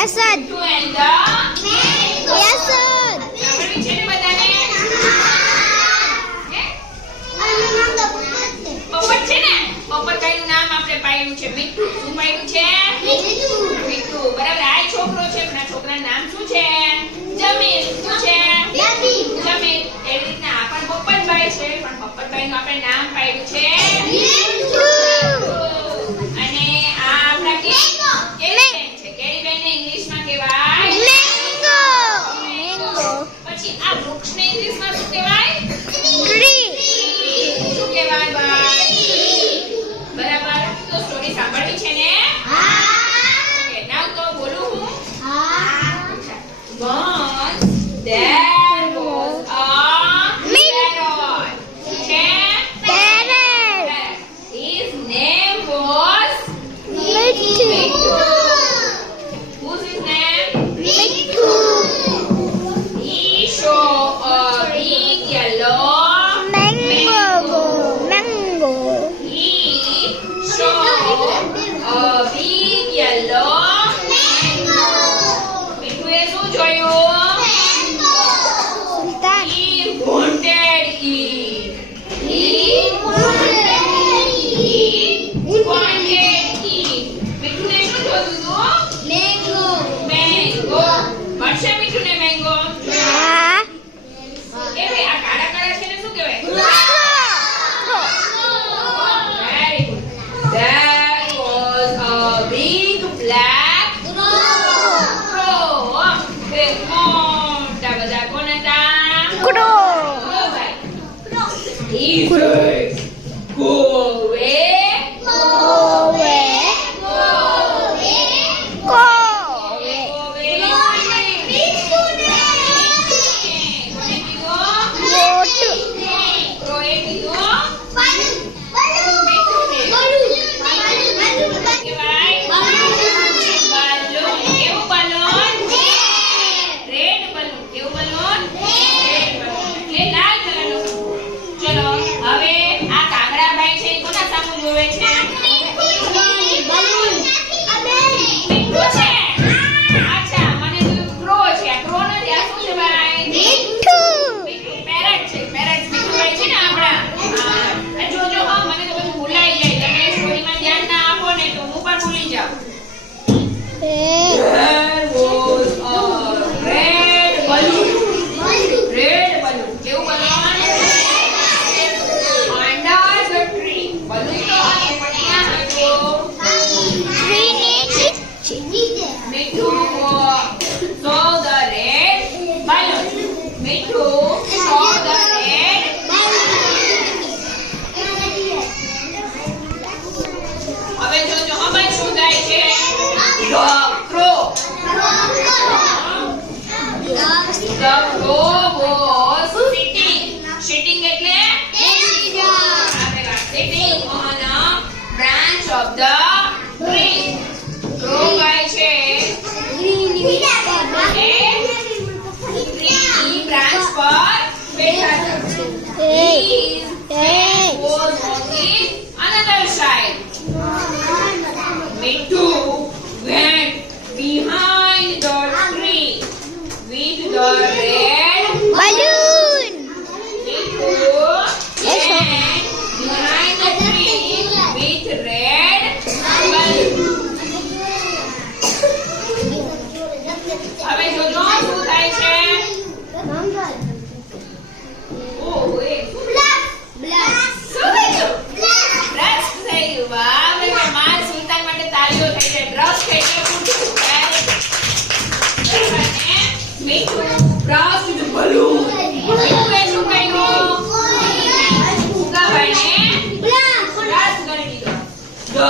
Yes, sir. મીઠું and the Yes, sir. સાંભળ્યું છે ને બધાને? હે? પોપટ છે ને? પોપટભાઈનું નામ આપણે પાડ્યું છે મીઠું. શું પાડ્યું છે? મીઠું. બરાબર. આ છોકરો છે પણ આ છોકરાનું નામ શું છે? જમીલ. શું છે? જમીલ. એવી રીતના આ પણ પોપટભાઈ છે પણ પોપટભાઈનું આપણે નામ પાડ્યું છે અને આ આપણા કેરીબેન છે. કેરીબેનને ઇંગ્લિશમાં કહેવાય Mango. પછી આ વૃક્ષને ઇંગ્લિશમાં શું કહેવાય? Tree. શું કહેવાય ભાઈ? બરાબર. તો સ્ટોરી સાંભળવી છે ને? ઓકે, નાવ તો બોલું હું. Once there was a parrot. છે? Parrot. His name was Mittu. Who's his name? Mittu. He saw a big yellow Mango. Mango. He saw a big yellow મીઠુએ શું જોયું? Sultan. He wanted it. He wanted it. મીઠુને શું જોતું હતું? Mango. મળશે મીઠુને mango? Ah. કેવી આ કાળા કાળા છે ને શું કહેવાય? Very good. There was a big black crow. બે મોટા બધા કોણ હતા? Crow. Crow ભાઈ. He said, "Go away, Go away. go away, Go go away. away." કોને કીધું? Goat. ક્રોએ કીધું? કહેવાય? balloon. કેવું balloon? Red balloon. કેવું balloon? Red balloon. એટલે લાલ કલરનું. ચલો હવે આ કાગડાભાઈ છે એ કોના સામું જોવે છે? મીઠું છે. અચ્છા, મને તો crow છે. આ crow નથી. આ શું છે ભાઈ? Mittu. મીઠું. parrot છે. parrot મીઠુભાઈ છે ને આપણા. હા. આ જોજો હો, મને તો બધું ભૂલાઈ જાય. તમે સ્ટોરીમાં ધ્યાન ના આપો ને તો હું પણ ભૂલી જાઉં. There was a red balloon. Red balloon. કેવું balloon? Under the tree. Balloon તો હતું પણ ક્યાં હતું? મીઠું saw the red balloon. મીઠું saw the red હવે જોજો હવે શું થાય છે? The crow. The crow was sitting. Sitting એટલે? Sitting on a branch of the tree. Crow ગાય છે એ tree branch પર બેઠા હતા. His head was on the another side. Mittu went behind the tree with the red Balloon. Mittu went behind the tree with red balloon. હવે જોજો શું થાય છે? ઓહ, એ શું થયું? Brush થઈ ગયું. વાહ ભાઈ વાહ. મારા સુલતાન માટે તાળીઓ થઈ જાય. Brush થઈ ગયું. અને મીઠું brush with balloon. મીઠુએ શું કર્યું? ફુગાભાઈને brush કરી દીધો. જો